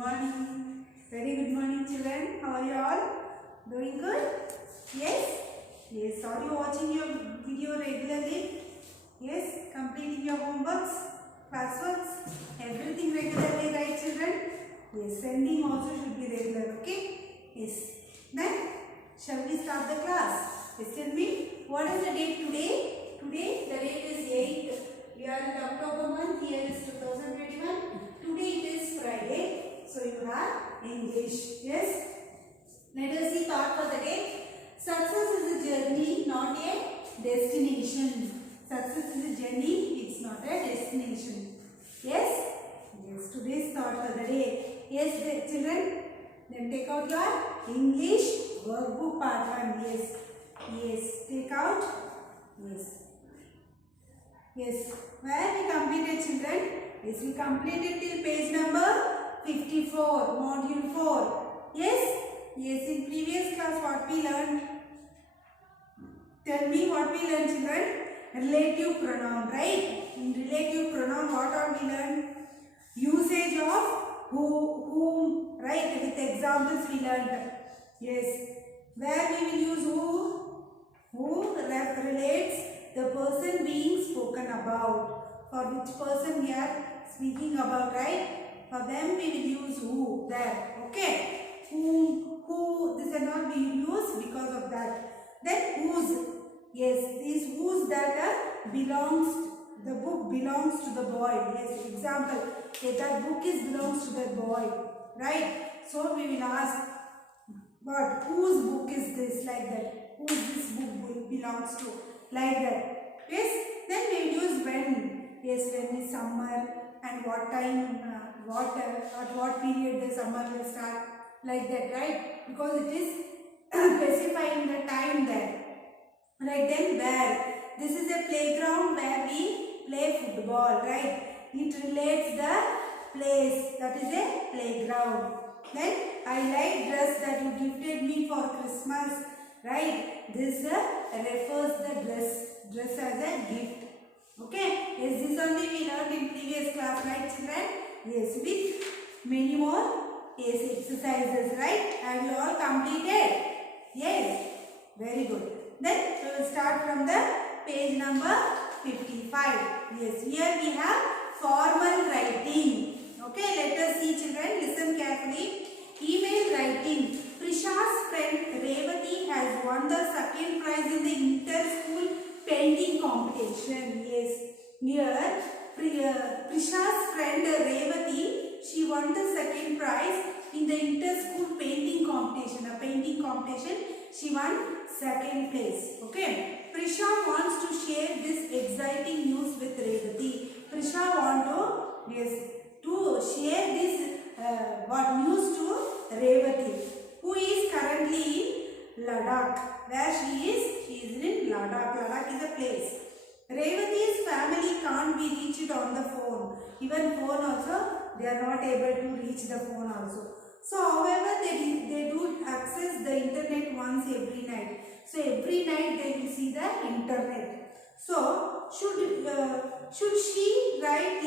morning. Very good morning, children. How are you all? Doing good? Yes? Yes. Are you watching your video regularly? Yes. Completing your homeworks, classworks, everything regularly, right, children? Yes. Sending also should be regular. Okay? Yes. Then, shall we start the class? Yes. Tell me, what is the date today? Today, the date is 8th. We are in October month. Year is 2021. Today it is Friday. So you have English. Yes. Let us see thought for the day. Success is a journey, not a destination. Success is a journey. It's not a destination. Yes. Yes. Today's thought for the day. Yes, children. Then take out your English workbook part 1. Yes. Yes. Take out. Yes. Yes. Where we completed, children? Yes, we completed till page number 54, module 4. Yes? Yes, in previous class what we learned? Tell me what we learned, children? Relative pronoun, right? In relative pronoun, what are we learned? Usage of whom, right? With examples we learned. Yes. Where we will use who? Who relates the person being spoken about. For which person we are speaking about, right? For them we will use who there. Okay? Who, this will not be used because of that. Then whose. Yes, these whose that belongs, the book belongs to the boy. Yes, example, okay, that book belongs to the boy. Right? So we will ask, what? Whose book is this? Like that. Whose this book belongs to? Like that. Yes? Then we will use when. Yes, when is summer and what time, at what period the summer will start, like that, right? Because it is specifying the time there. Right, then where? This is a playground where we play football, right? It relates the place, that is a playground. Then I like dress that you gifted me for Christmas, right? This refers the dress as a gift. Okay, yes, this only we learned in previous class, right, children? Yes, with many more exercises, right? Have you all completed? Yes, very good. Then we will start from the page number 55. Yes, here we have formal writing. Okay, let us see, children. Listen carefully. Email writing. Prisha's friend Revati has won the second prize in the inter-school painting competition. Yes, here Prisha's friend Revati, she won the second prize in the inter-school painting competition. A painting competition, she won second place. Okay, Prisha wants to share this exciting news with Revati. Prisha wants to share this news to Revati, who is currently in Ladakh. Where she is? She is in Ladakh. Ladakh is a place. Revati's family can't be reached on the phone. Even phone also, they are not able to reach the phone also. So, however, they do access the internet once every night. So, every night they will see the internet. So, should she write a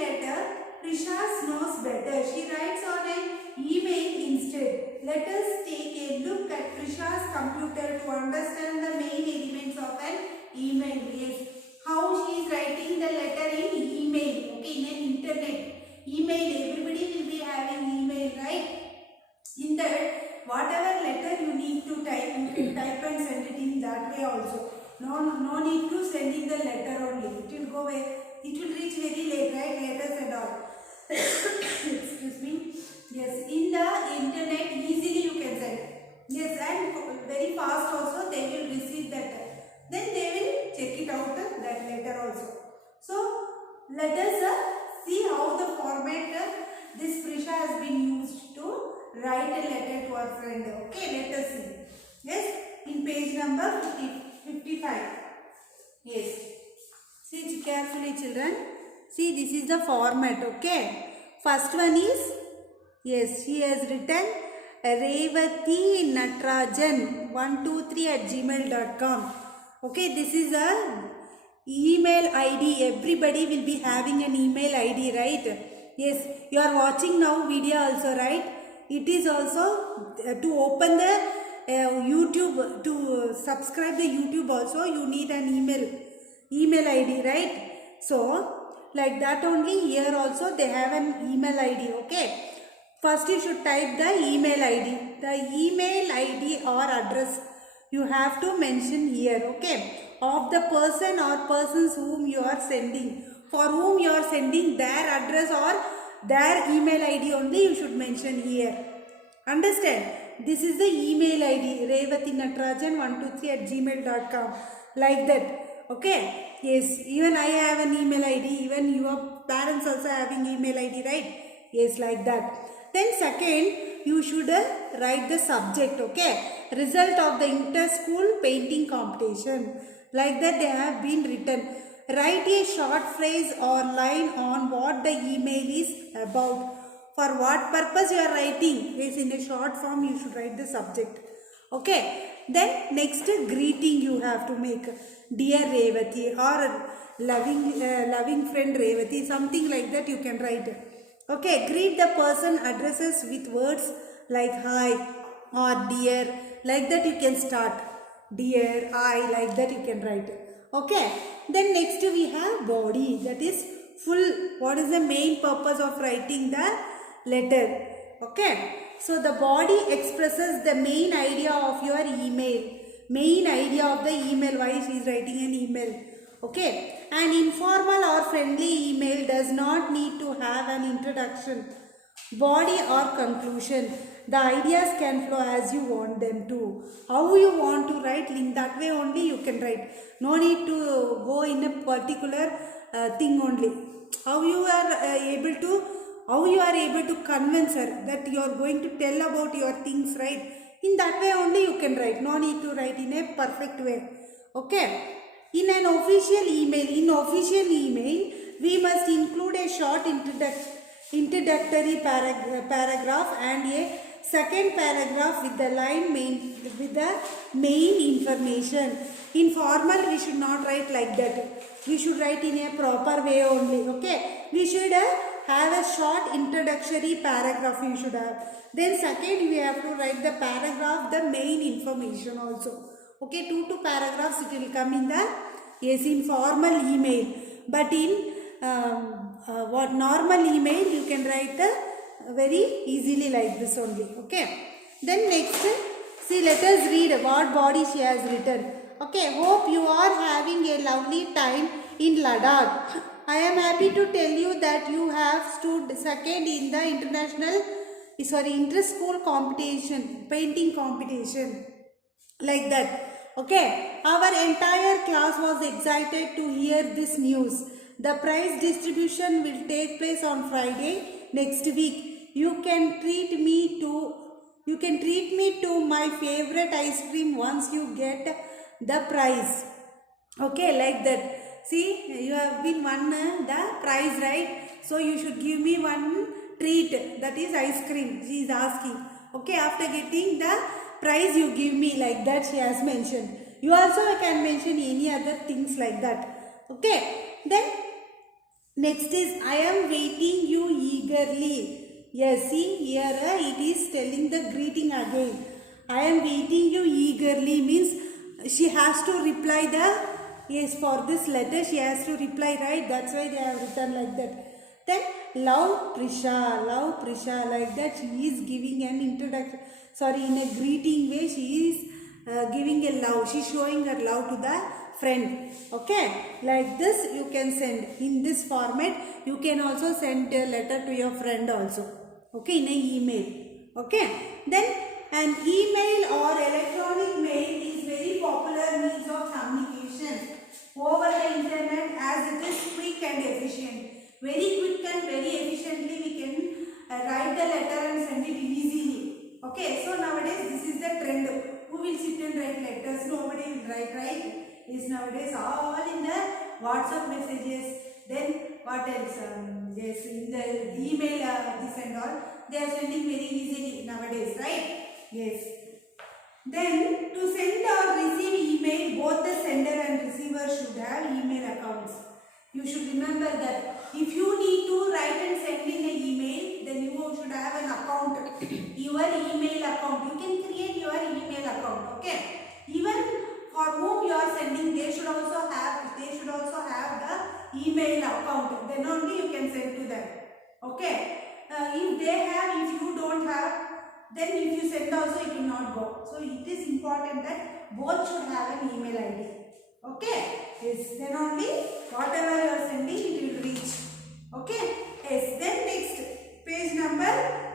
letter? Prisha knows better. She writes on an email instead. Let us take a look at Prisha's computer to understand the main elements of an email. Yes, how she is writing the letter in email. Okay, in an internet. Email, everybody will be having email, right? In that, whatever letter you need to type, you can type and send it in that way also. No need to send in the letter only. It will go away. It will reach very late, right? Letters and all. Excuse me. Yes, in the internet, easily you can send. Yes, and very fast also they will receive that. Then they will check it out, that letter also. So, let us see how the format this Prisha has been used to write a letter to our friend. Okay, let us see. Yes, in page number 55. Yes. See carefully, children. See, this is the format. Okay. First one is, yes, she has written Revati Natrajan 123@gmail.com. Okay, this is a email ID. Everybody will be having an email ID, right? Yes, you are watching now video also, right? It is also to open the YouTube, to subscribe the YouTube also, you need an email ID, right? So like that only here also they have an email ID. Okay, first you should type the email ID. The email ID or address you have to mention here. Okay, of the person or persons whom you are sending, for whom you are sending, their address or their email ID only you should mention here. Understand? This is the email ID revatinatrajan123@gmail.com, like that. Okay. Yes, even I have an email ID, even your parents also having email ID, right? Yes, like that. Then second, you should write the subject. Okay, result of the inter-school painting competition, like that they have been written. Write a short phrase or line on what the email is about. For what purpose you are writing? Yes, in a short form you should write the subject. Okay. Then next greeting you have to make. Dear Revati or loving friend Revati, something like that you can write. Okay. Greet the person addresses with words like hi or dear. Like that you can start. Dear, I, like that you can write. Okay. Then next we have body, that is full. What is the main purpose of writing the letter? Okay. So the body expresses the main idea of your email. Main idea of the email, why she is writing an email. Okay. An informal or friendly email does not need to have an introduction, body or conclusion. The ideas can flow as you want them to. How you want to write, in that way only you can write. No need to go in a particular thing only. How you are able to convince her that you are going to tell about your things, right? In that way only you can write. No need to write in a perfect way. Okay. In official email, we must include a short introductory paragraph and a second paragraph with the main information. In formal, we should not write like that. We should write in a proper way only. Okay. We should have a short introductory paragraph you should have. Then second, we have to write the paragraph, the main information also. Okay, 2 paragraphs it will come in the informal email. But in what normal email you can write very easily like this only. Okay. Then next, see, let us read what body she has written. Okay, hope you are having a lovely time in Ladakh. I am happy to tell you that you have stood second in the inter-school competition, painting competition, like that. Okay, our entire class was excited to hear this news. The prize distribution will take place on Friday next week. You can treat me to my favorite ice cream once you get the prize. Okay, like that. See, you have been won the prize, right? So you should give me one treat, that is ice cream. She is asking. Okay, after getting the prize you give me, like that she has mentioned. You also can mention any other things like that. Okay. Then next is I am waiting you eagerly. Yes, see here it is telling the greeting again. I am waiting you eagerly means she has to reply for this letter she has to reply, right? That's why they have written like that. Then love Prisha, like that she is giving an introduction. In a greeting way she is giving a love. She is showing her love to the friend. Okay, like this you can send. In this format you can also send a letter to your friend also. Okay, in an email. Okay, then an email or electronic mail is very popular means of communication over the internet, as it is quick and efficient. Very quick and very efficiently we can write the letter and send it easily. Okay, so nowadays this is the trend. Who will sit and write letters? Nobody will write, right? Is nowadays all in the WhatsApp messages. Then what else? Yes, in the email this and all. They are sending very easily nowadays, right? Yes. Then to send or receive email, both the sender and receiver should have email accounts. You should remember that If you need to write and send in an email, then you should have an account, your email account. You can create your email account. Okay. Even for whom you are sending, they should also have the email account. Then only you can send to them. Okay. If they have, if you don't have, then if you send also it will not go. So it is important that both should have an email ID. Okay. Yes. Then only whatever you are sending it will reach. Okay. Yes. Then next page number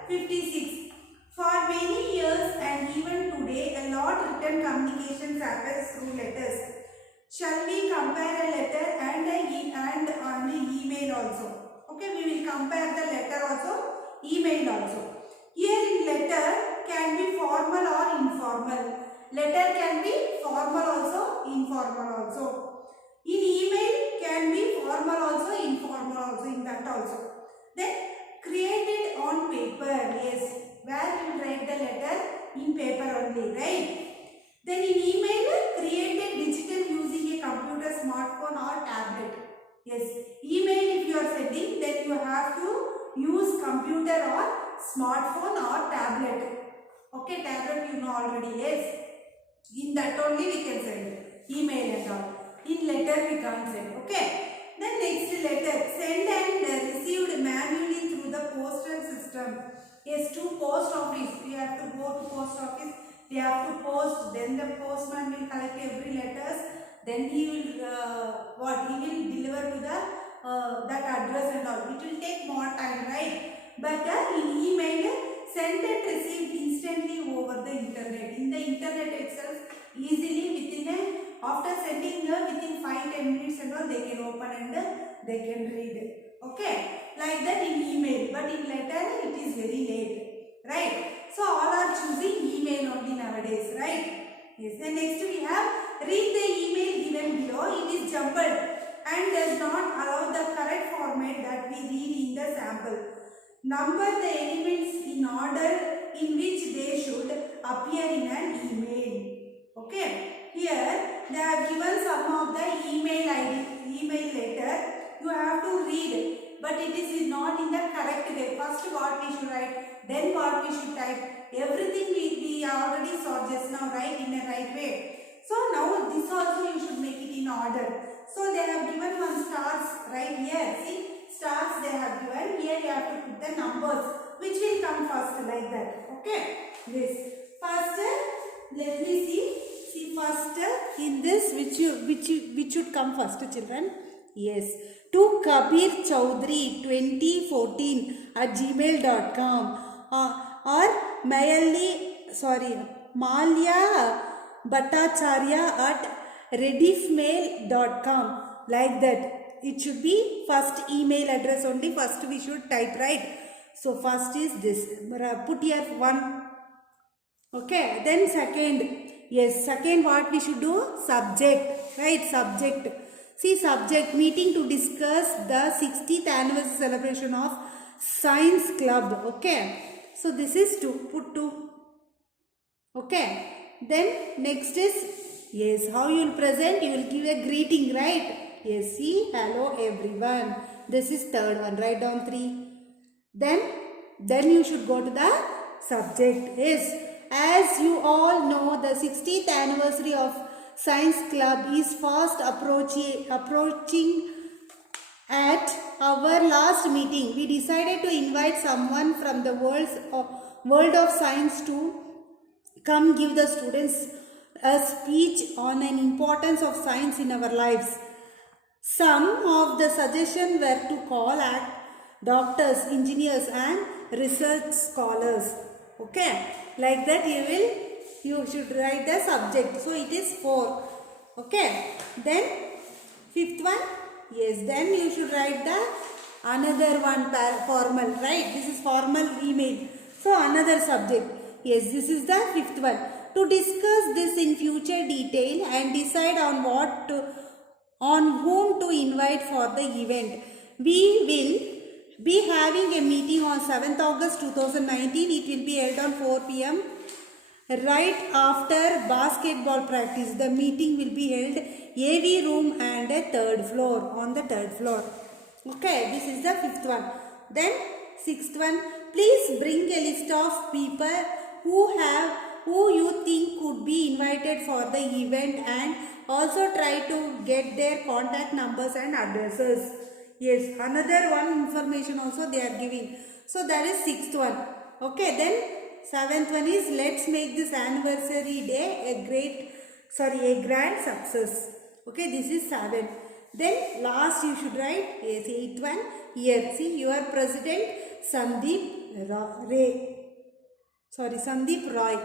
56. For many years and even today, a lot written communications happens through letters. Shall we compare a letter and an email also? Okay, we will compare the letter also, email also. Here in letter can be formal or informal. Letter can be formal also, informal also. In email can be formal also, informal also, in that also. Then created on paper, yes, where you will write the letter in paper only, right? Then in email, created digital using a computer, smartphone or tablet. Yes, email if you are sending, then you have to use computer or smartphone or tablet. Okay, tablet you know already, yes. In that only we can send email and all. In letter we can't send. Okay. Then next letter, send and received manually through the postal system. Yes, to post office. We have to go to post office. We have to post. Then the postman will collect every letters. Then he will he will deliver to the that address and all. It will take more time, right? But in email, sent and received instantly over the internet. In the internet itself, easily within after sending within 5-10 minutes and all, they can open and they can read. Okay, like that in email. But in letter, it is very late, right? So all are choosing email only nowadays, right? Yes. Then next we have read the email given below. It is jumbled and does not allow the correct format that we read in the sample. Number the elements in order in which they should appear in an email. Okay. Here they have given some of the email ID, email letter. You have to read, but it is not in the correct way. First what we should write, then what we should type. Everything we already saw just now, right, in a right way. So now this also you should make it in order. So they have given one stars right here. See, stars they have given. Here you have to put the numbers which will come first, like that. Okay. This first, let me see. See first in this which should come first, children. Yes. To Kabir Chaudhary 2014 at gmail.com or Malya Bhattacharya at rediffmail.com, like that. It should be first email address only. First we should type, right? So first is this. Put here 1. Okay. Then second. Yes. Second what we should do? Subject. Right? Subject. See subject, meeting to discuss the 60th anniversary celebration of Science Club. Okay. So this is 2. Put 2. Okay. Then next is, yes, how you will present? You will give a greeting, right? Yes, see, hello everyone. This is third one. Write down 3. Then you should go to the subject. Yes, as you all know, the 60th anniversary of Science Club is fast approaching. At our last meeting, we decided to invite someone from the world of science to come give the students a speech on an importance of science in our lives. Some of the suggestions were to call at doctors, engineers and research scholars. Okay, like that you should write the subject. So it is 4. Okay, then 5th one. Yes, then you should write the another one formal, right? This is formal email. So another subject. Yes, this is the 5th one. To discuss this in future detail and decide on whom to invite for the event, we will be having a meeting on 7th August 2019. It will be held on 4 p.m. right after basketball practice. The meeting will be held AV room and a 3rd floor, on the 3rd floor. Okay, this is the fifth one. Then sixth one, please bring a list of people who you think could be invited for the event, and also try to get their contact numbers and addresses. Yes, another one information also they are giving. So that is sixth one. Okay, then seventh one is, let's make this anniversary day a grand success. Okay, this is 7. Then last you should write, yes, 8th one. Here, see, your president Sandeep Roy.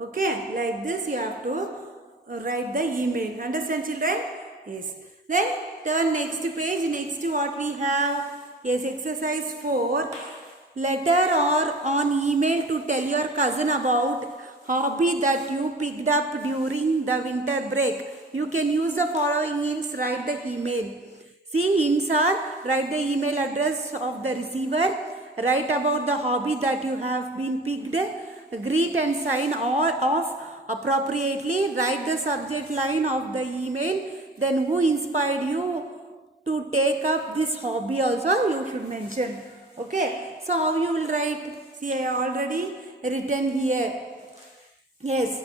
Okay, like this you have to write the email. Understand, children? Yes. Then turn next page. Next what we have? Yes, exercise 4. Letter or on email to tell your cousin about hobby that you picked up during the winter break. You can use the following hints. Write the email. See, hints are, write the email address of the receiver, write about the hobby that you have been picked, greet and sign all off appropriately, write the subject line of the email, then who inspired you to take up this hobby also you should mention. Okay, so how you will write? See, I have already written here. Yes,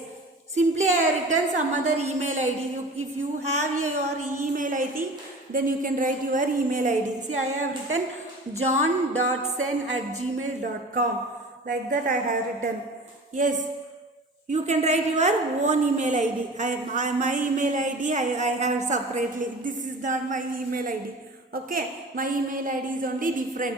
simply I have written some other email ID. If you have your email ID, then you can write your email ID. See, I have written john.sen@gmail.com. Like that I have written. Yes, you can write your own email ID. My email ID I have separately. This is not my email ID. Okay, my email ID is only different.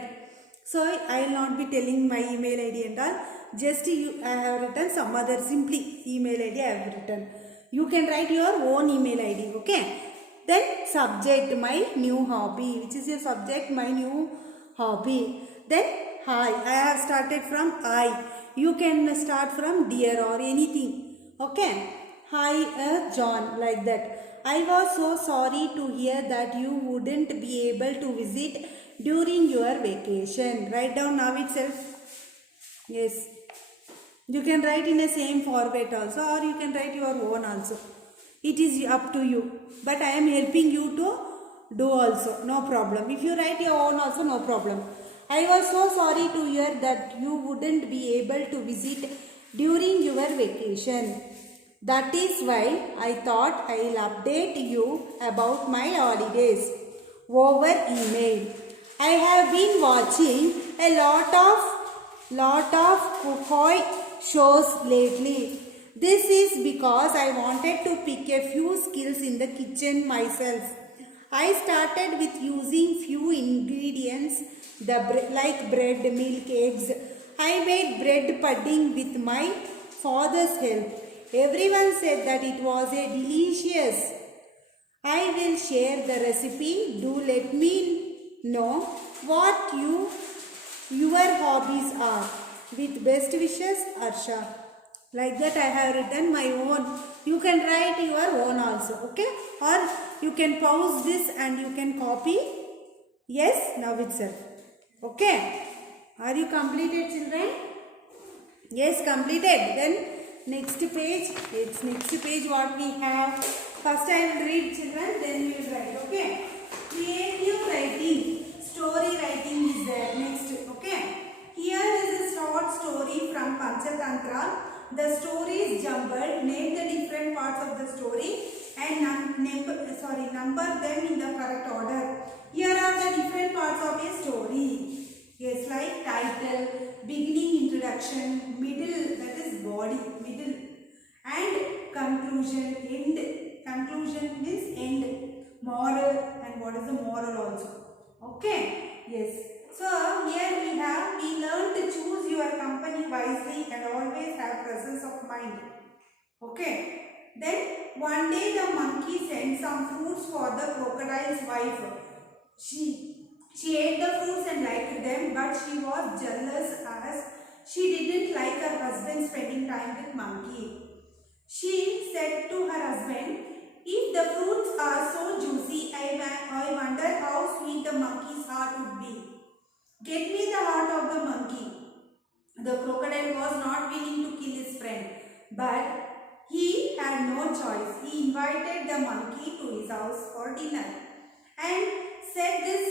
So I will not be telling my email ID and all. Just I have written some other simply email ID I have written. You can write your own email ID. Okay. Then subject, my new hobby. Which is your subject? My new hobby. Then hi. I have started from I. You can start from dear or anything. Okay. Hi John, like that. I was so sorry to hear that you wouldn't be able to visit during your vacation. Write down now itself. Yes. You can write in the same format also, or you can write your own also. It is up to you. But I am helping you to do also. No problem. If you write your own also, no problem. I was so sorry to hear that you wouldn't be able to visit during your vacation. That is why I thought I will update you about my holidays over email. I have been watching a lot of kukoi shows lately. This is because I wanted to pick a few skills in the kitchen myself. I started with using few ingredients like bread, milk, eggs. I made bread pudding with my father's help. Everyone said that it was a delicious. I will share the recipe. Do let me know what your hobbies are. With best wishes, Arsha. Like that I have written my own. You can write your own also. Okay. Or you can pause this and you can copy. Yes, now itself. Okay. Are you completed, children? Yes, completed. Then next page. It's next page what we have. First I will read, children. Then we will write. Okay. Creative writing. Story writing is there. Next. Okay. Here is a short story from Panchatantra. The story is jumbled. Name the different parts of the story and number them in the correct order. Here are the different parts of a story. Yes, like title, beginning, introduction, middle, that is body, middle, and conclusion, end. Conclusion means end. Moral, and what is the moral also. Okay. Yes. So here we learn to choose your company wisely and always have presence of mind. Okay. Then one day the monkey sent some fruits for the crocodile's wife. She ate the fruits and liked them, but she was jealous as she didn't like her husband spending time with monkey. She said to her husband, "If the fruits are so juicy, I wonder how sweet the monkey's heart would be. Get me the heart of the monkey." The crocodile was not willing to kill his friend, but he had no choice. He invited the monkey to his house for dinner and said this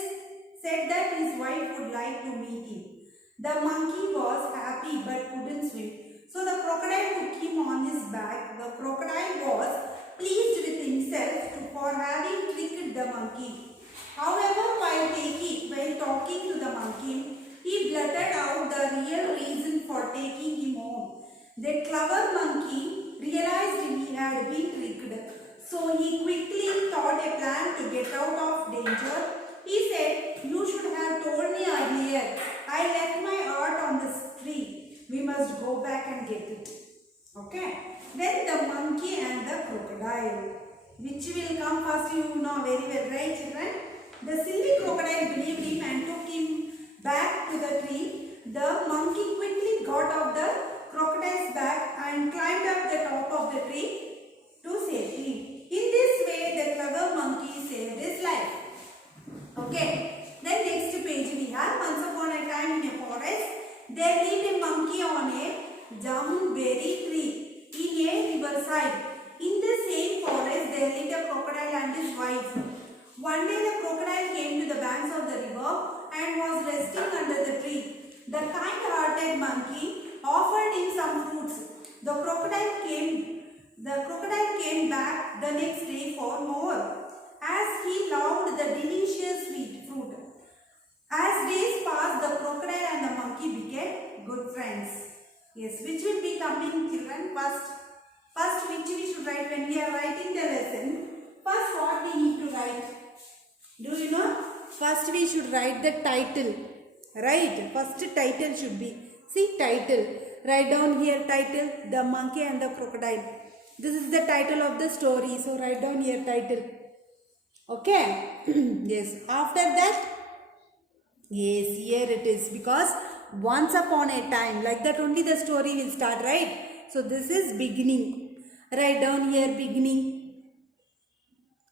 said that his wife would like to meet him. The monkey was happy but couldn't swim. So the crocodile took him on his back. The crocodile was pleased with himself for having tricked the monkey. However, while talking to the monkey, he blurted out the real reason for taking him home. The clever monkey realized he had been tricked, so he quickly thought a plan to get out of danger. He said, "You should have told me earlier. I left my art on this tree. We must go back and get it." Okay. Then the monkey and the crocodile. Which will come first, you know very well, right children? The silly crocodile believed him and took him back to the tree. The monkey quickly got off the crocodile's back and climbed up the top of the tree to safety. In this way, the clever monkey saved his life. Okay. Then next page we have, once upon a time in a forest, there lived a monkey on a jumberry tree in a riverside. In the same forest, there lived a crocodile and his wife. One day, the crocodile came to the banks of the river and was resting under the tree. The kind-hearted monkey offered him some fruits. The crocodile came back the next day for more, as he loved the delicious sweet fruit. As days passed, the crocodile and the monkey became good friends. Yes, which will be coming, children? First, which we should write when we are writing the lesson. First, what we need to write? Do you know? First, we should write the title. Right? First title should be. See, title. Write down here title, The Monkey and the Crocodile. This is the title of the story. So, write down here title. Okay? Yes. After that, yes, here it is. Because once upon a time, like that only the story will start, right? So, this is beginning. Write down here beginning.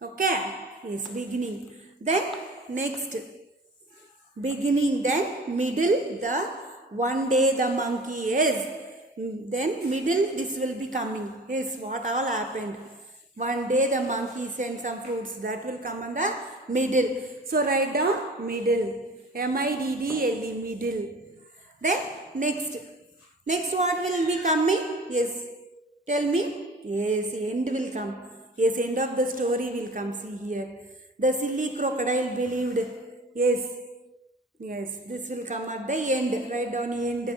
Okay? Yes, beginning. Then next. Beginning, then middle, the one day the monkey is. Then middle, this will be coming. Yes, what all happened. One day the monkey sent some fruits. That will come on the middle. So, write down middle. M-I-D-D-L-E, middle. Then next. Next what will be coming? Yes. Tell me. Yes, end will come. Yes, end of the story will come. See here. The silly crocodile believed. Yes. Yes, this will come at the end. Write down end.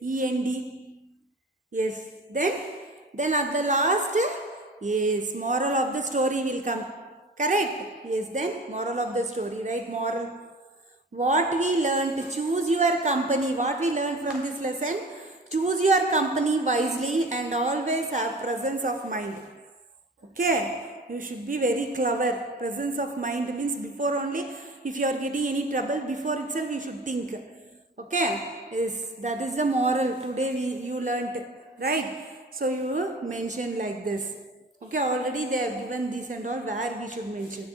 E-N-D. Yes. Then at the last, yes, moral of the story will come. Correct? Yes, then moral of the story. Right? Moral. What we learned, choose your company. What we learned from this lesson? Choose your company wisely and always have presence of mind. Okay? You should be very clever. Presence of mind means before only, if you are getting any trouble, before itself you should think. Okay? Yes, that is the moral. Today you learnt. Right? So you mention like this. Okay? Already they have given this and all where we should mention.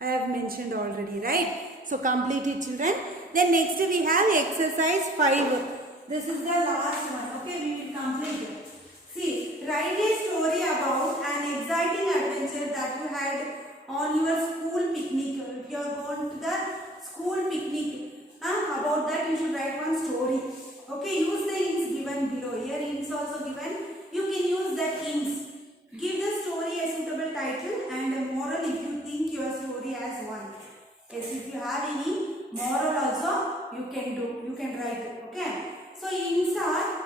I have mentioned already. Right? So complete it, children. Then next we have exercise 5. This is the last one. Okay, we will complete it. See, write a story about an exciting adventure that you had on your school picnic. If you are going to the school picnic, about that you should write one story. Okay, use the hints given below. Here hints also given. You can use that hints. Give the story a suitable title and a moral if you think your story has one. Yes, if you have any moral also, you can do. You can write it. Okay. So, hints are,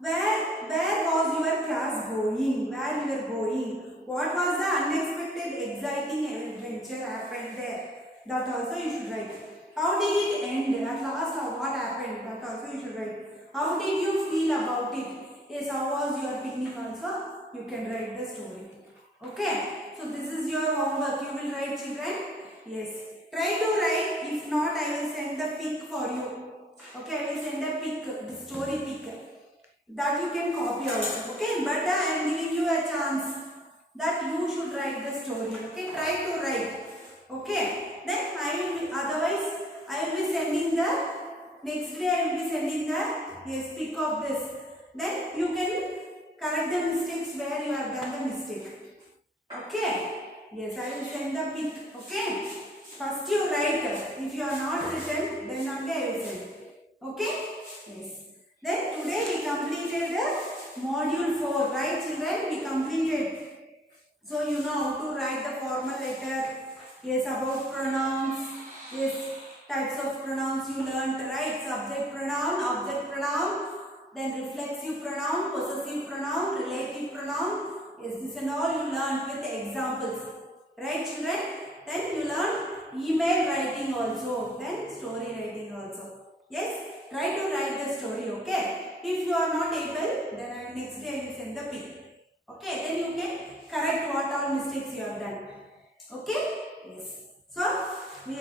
where was your class going? Where you were going? What was the unexpected, exciting adventure happened there? That also you should write. How did it end? At last, what happened? That also you should write. How did you feel about it? Yes, how was your picnic also? You can write the story. Okay. So, this is your homework. You will write, children. Yes. Try to write. If not, I will send the pic for you. Okay, I will send a pic, the story pic. That you can copy also. Okay, but I am giving you a chance that you should write the story. Okay, try to write. Okay, then otherwise I will be sending the, next day I will be sending the, pic of this. Then you can correct the mistakes where you have done the mistake. Okay, yes, I will send the pic. Okay, first you write. If you are not written, then only I will send. Okay? Yes. Then today we completed module 4, right children? We completed. So you know how to write the formal letter. Yes, about pronouns. Yes, types of pronouns you learned, right? Subject pronoun, object pronoun, then reflexive pronoun, possessive pronoun, relative pronoun. Yes, this and all you learned with examples. Right children? Then you learn email writing also. Then story writing also. Yes? Try to write the story, okay? If you are not able, then next day I will send the pic. Okay? Then you can correct what all mistakes you have done. Okay? Yes. So, we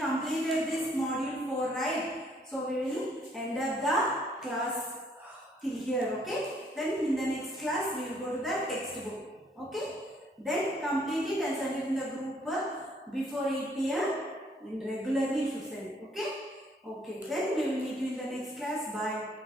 completed this module 4, right? So, we will end up the class till here, okay? Then in the next class, we will go to the textbook, okay? Then complete it and send it in the group before 8 p.m. and regularly you should send, okay? Okay, then we will meet you in the next class. Bye.